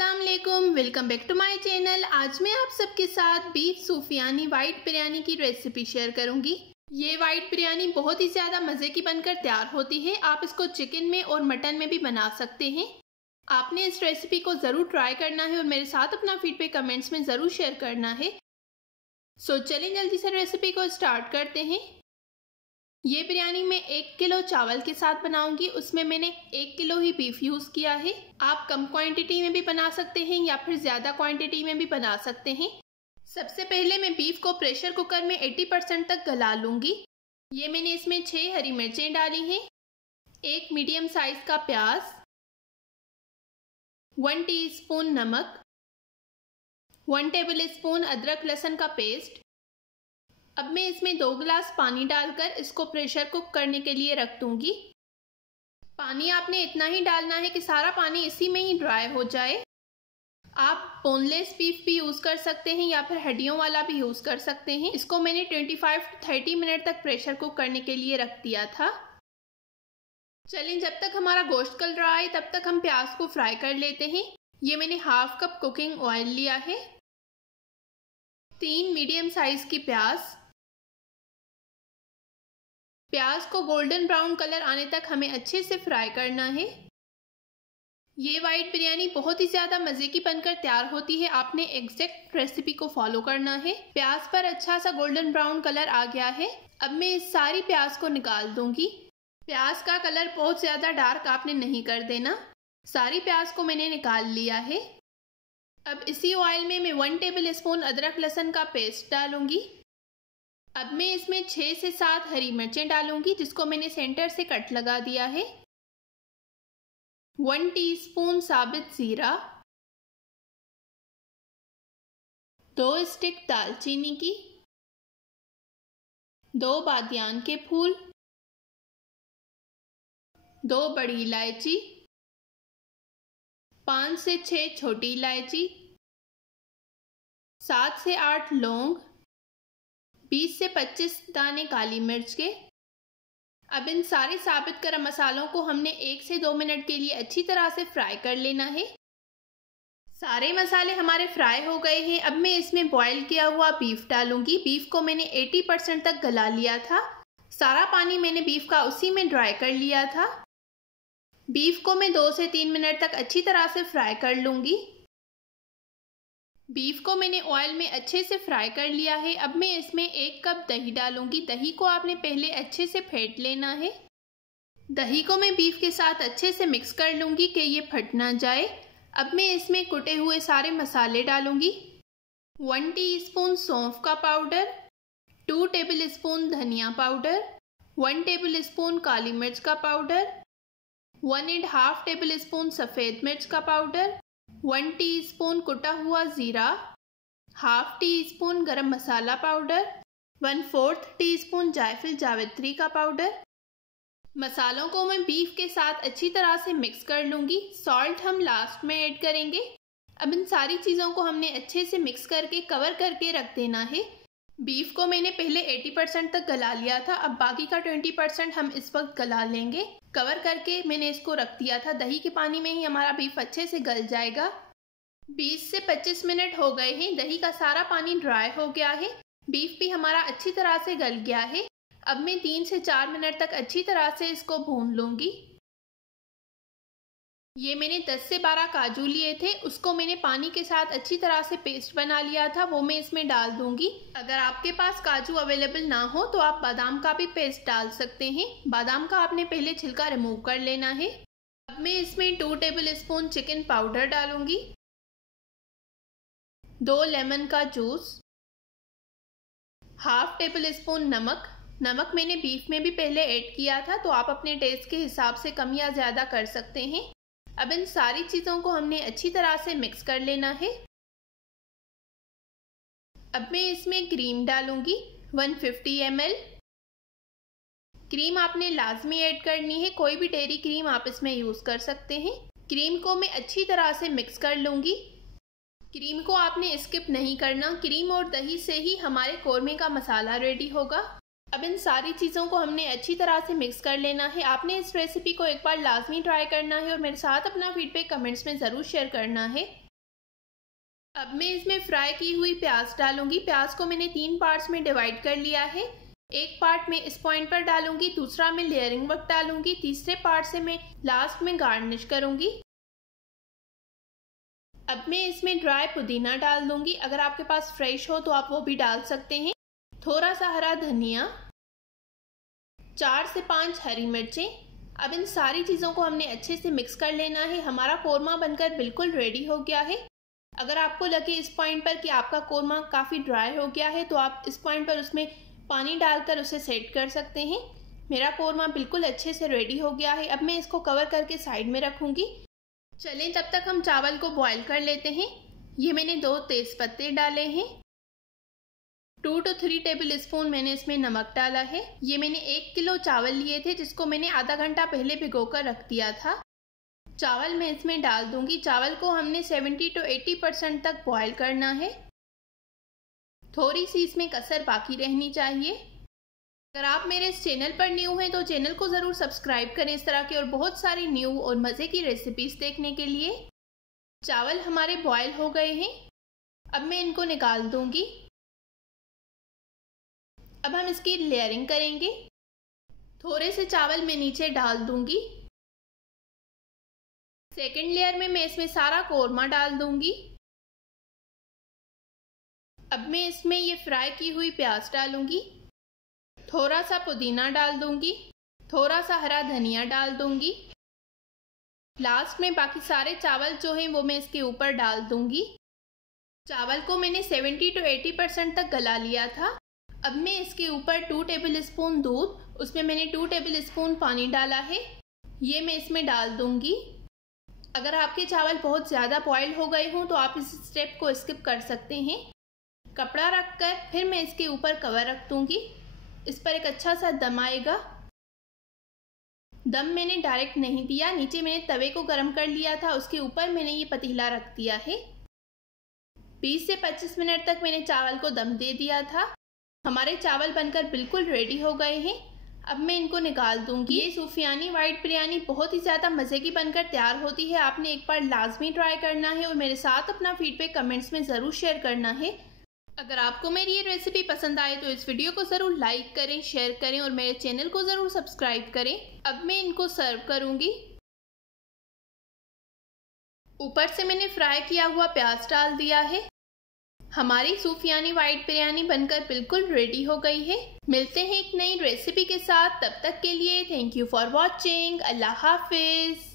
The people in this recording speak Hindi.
अस्सलाम वालेकुम, welcome back to my channel. आज मैं आप सबके साथ बीफ सूफियानी वाइट बिरयानी की रेसिपी शेयर करूंगी। ये वाइट बिरयानी बहुत ही ज़्यादा मज़े की बनकर तैयार होती है। आप इसको चिकन में और मटन में भी बना सकते हैं। आपने इस रेसिपी को ज़रूर ट्राई करना है और मेरे साथ अपना फीडबैक कमेंट्स में ज़रूर शेयर करना है। सो चलें जल्दी से रेसिपी को स्टार्ट करते हैं। ये बिरयानी मैं 1 किलो चावल के साथ बनाऊंगी। उसमें मैंने 1 किलो ही बीफ यूज़ किया है। आप कम क्वांटिटी में भी बना सकते हैं या फिर ज़्यादा क्वांटिटी में भी बना सकते हैं। सबसे पहले मैं बीफ को प्रेशर कुकर में 80% तक गला लूँगी। ये मैंने इसमें 6 हरी मिर्चें डाली हैं, 1 मीडियम साइज़ का प्याज, 1 टीस्पून नमक, 1 टेबल स्पून अदरक लहसुन का पेस्ट। अब मैं इसमें 2 गिलास पानी डालकर इसको प्रेशर कुक करने के लिए रख दूंगी। पानी आपने इतना ही डालना है कि सारा पानी इसी में ही ड्राई हो जाए। आप बोनलेस बीफ भी यूज़ कर सकते हैं या फिर हड्डियों वाला भी यूज़ कर सकते हैं। इसको मैंने 25 to 30 मिनट तक प्रेशर कुक करने के लिए रख दिया था। चलें, जब तक हमारा गोश्त गल रहा है तब तक हम प्याज को फ्राई कर लेते हैं। ये मैंने हाफ कप कुकिंग ऑयल लिया है, 3 मीडियम साइज की प्याज को गोल्डन ब्राउन कलर आने तक हमें अच्छे से फ्राई करना है। ये वाइट बिरयानी बहुत ही ज़्यादा मज़े की बनकर तैयार होती है। आपने एग्जैक्ट रेसिपी को फॉलो करना है। प्याज पर अच्छा सा गोल्डन ब्राउन कलर आ गया है। अब मैं इस सारी प्याज को निकाल दूंगी। प्याज का कलर बहुत ज़्यादा डार्क आपने नहीं कर देना। सारी प्याज को मैंने निकाल लिया है। अब इसी ऑयल में मैं 1 टेबल स्पून अदरक लहसुन का पेस्ट डालूंगी। अब मैं इसमें 6 से 7 हरी मिर्चें डालूंगी, जिसको मैंने सेंटर से कट लगा दिया है। 1 टीस्पून साबित जीरा, 2 स्टिक दालचीनी की, 2 बादियान के फूल, 2 बड़ी इलायची, 5 से 6 छोटी इलायची, 7 से 8 लौंग, 20 से 25 दाने काली मिर्च के। अब इन सारे साबित गरम मसालों को हमने 1 से 2 मिनट के लिए अच्छी तरह से फ्राई कर लेना है। सारे मसाले हमारे फ्राई हो गए हैं। अब मैं इसमें बॉईल किया हुआ बीफ डालूंगी। बीफ को मैंने 80% तक गला लिया था। सारा पानी मैंने बीफ का उसी में ड्राई कर लिया था। बीफ को मैं 2 से 3 मिनट तक अच्छी तरह से फ्राई कर लूँगी। बीफ को मैंने ऑयल में अच्छे से फ्राई कर लिया है। अब मैं इसमें 1 कप दही डालूंगी। दही को आपने पहले अच्छे से फेंट लेना है। दही को मैं बीफ के साथ अच्छे से मिक्स कर लूँगी कि ये फट ना जाए। अब मैं इसमें कुटे हुए सारे मसाले डालूँगी। 1 टीस्पून सौंफ का पाउडर, 2 टेबल स्पून धनिया पाउडर, 1 टेबल स्पून काली मिर्च का पाउडर, 1.5 टेबल स्पून सफ़ेद मिर्च का पाउडर, 1 टीस्पून कुटा हुआ ज़ीरा, हाफ टीस्पून गरम मसाला पाउडर, 1/4 टीस्पून जायफल जावित्री का पाउडर। मसालों को मैं बीफ के साथ अच्छी तरह से मिक्स कर लूँगी। सॉल्ट हम लास्ट में ऐड करेंगे। अब इन सारी चीज़ों को हमने अच्छे से मिक्स करके कवर करके रख देना है। बीफ को मैंने पहले 80% तक गला लिया था। अब बाकी का 20% हम इस वक्त गला लेंगे। कवर करके मैंने इसको रख दिया था। दही के पानी में ही हमारा बीफ अच्छे से गल जाएगा। 20 से 25 मिनट हो गए हैं। दही का सारा पानी ड्राई हो गया है। बीफ भी हमारा अच्छी तरह से गल गया है। अब मैं 3 से 4 मिनट तक अच्छी तरह से इसको भून लूँगी। ये मैंने 10 से 12 काजू लिए थे। उसको मैंने पानी के साथ अच्छी तरह से पेस्ट बना लिया था। वो मैं इसमें डाल दूंगी। अगर आपके पास काजू अवेलेबल ना हो तो आप बादाम का भी पेस्ट डाल सकते हैं। बादाम का आपने पहले छिलका रिमूव कर लेना है। अब मैं इसमें 2 टेबल स्पून चिकन पाउडर डालूंगी, 2 लेमन का जूस, हाफ टेबल स्पून नमक। नमक मैंने बीफ में भी पहले ऐड किया था, तो आप अपने टेस्ट के हिसाब से कम या ज़्यादा कर सकते हैं। अब इन सारी चीज़ों को हमने अच्छी तरह से मिक्स कर लेना है। अब मैं इसमें क्रीम डालूंगी, 150 ml। क्रीम आपने लाजमी ऐड करनी है। कोई भी डेयरी क्रीम आप इसमें यूज़ कर सकते हैं। क्रीम को मैं अच्छी तरह से मिक्स कर लूँगी। क्रीम को आपने स्किप नहीं करना। क्रीम और दही से ही हमारे कोरमे का मसाला रेडी होगा। अब इन सारी चीज़ों को हमने अच्छी तरह से मिक्स कर लेना है। आपने इस रेसिपी को एक बार लाजमी ट्राई करना है और मेरे साथ अपना फीडबैक कमेंट्स में ज़रूर शेयर करना है। अब मैं इसमें फ्राई की हुई प्याज डालूंगी। प्याज को मैंने 3 पार्ट्स में डिवाइड कर लिया है। एक पार्ट में इस पॉइंट पर डालूंगी, दूसरा मैं लेयरिंग वक्त डालूंगी, तीसरे पार्ट से मैं लास्ट में गार्निश करूंगी। अब मैं इसमें ड्राई पुदीना डाल दूंगी। अगर आपके पास फ्रेश हो तो आप वो भी डाल सकते हैं। थोड़ा सा हरा धनिया, 4 से 5 हरी मिर्चें। अब इन सारी चीज़ों को हमने अच्छे से मिक्स कर लेना है। हमारा कोरमा बनकर बिल्कुल रेडी हो गया है। अगर आपको लगे इस पॉइंट पर कि आपका कोरमा काफ़ी ड्राई हो गया है तो आप इस पॉइंट पर उसमें पानी डालकर उसे सेट कर सकते हैं। मेरा कोरमा बिल्कुल अच्छे से रेडी हो गया है। अब मैं इसको कवर करके साइड में रखूँगी। चलें तब तक हम चावल को बॉईल कर लेते हैं। ये मैंने 2 तेज़ पत्ते डाले हैं। 2 to 3 टेबल स्पून मैंने इसमें नमक डाला है। ये मैंने 1 किलो चावल लिए थे जिसको मैंने आधा घंटा पहले भिगोकर रख दिया था। चावल मैं इसमें डाल दूंगी। चावल को हमने 70 to 80% तक बॉईल करना है। थोड़ी सी इसमें कसर बाकी रहनी चाहिए। अगर आप मेरे इस चैनल पर न्यू हैं तो चैनल को ज़रूर सब्सक्राइब करें इस तरह की और बहुत सारी न्यू और मज़े की रेसिपीज़ देखने के लिए। चावल हमारे बॉईल हो गए हैं। अब मैं इनको निकाल दूंगी। अब हम इसकी लेयरिंग करेंगे। थोड़े से चावल मैं नीचे डाल दूंगी। सेकेंड लेयर में मैं इसमें सारा कोरमा डाल दूंगी। अब मैं इसमें ये फ्राई की हुई प्याज डालूंगी। थोड़ा सा पुदीना डाल दूंगी। थोड़ा सा हरा धनिया डाल दूंगी। लास्ट में बाकी सारे चावल जो हैं वो मैं इसके ऊपर डाल दूंगी। चावल को मैंने 70 to 80% तक गला लिया था। अब मैं इसके ऊपर 2 टेबल स्पून दूध, उसमें मैंने 2 टेबल स्पून पानी डाला है, ये मैं इसमें डाल दूंगी। अगर आपके चावल बहुत ज़्यादा बॉयल हो गए हों तो आप इस स्टेप को स्किप कर सकते हैं। कपड़ा रखकर फिर मैं इसके ऊपर कवर रख दूंगी। इस पर एक अच्छा सा दम आएगा। दम मैंने डायरेक्ट नहीं दिया, नीचे मैंने तवे को गर्म कर लिया था, उसके ऊपर मैंने ये पतीला रख दिया है। 20 से 25 मिनट तक मैंने चावल को दम दे दिया था। हमारे चावल बनकर बिल्कुल रेडी हो गए हैं। अब मैं इनको निकाल दूंगी। ये सूफियानी वाइट बिरयानी बहुत ही ज़्यादा मज़े की बनकर तैयार होती है। आपने एक बार लाजमी ट्राई करना है और मेरे साथ अपना फीडबैक कमेंट्स में ज़रूर शेयर करना है। अगर आपको मेरी ये रेसिपी पसंद आए तो इस वीडियो को ज़रूर लाइक करें, शेयर करें और मेरे चैनल को ज़रूर सब्सक्राइब करें। अब मैं इनको सर्व करूंगी। ऊपर से मैंने फ्राई किया हुआ प्याज डाल दिया है। हमारी सूफियानी वाइट बिरयानी बनकर बिल्कुल रेडी हो गई है। मिलते हैं एक नई रेसिपी के साथ, तब तक के लिए थैंक यू फॉर वॉचिंग। अल्लाह हाफिज़।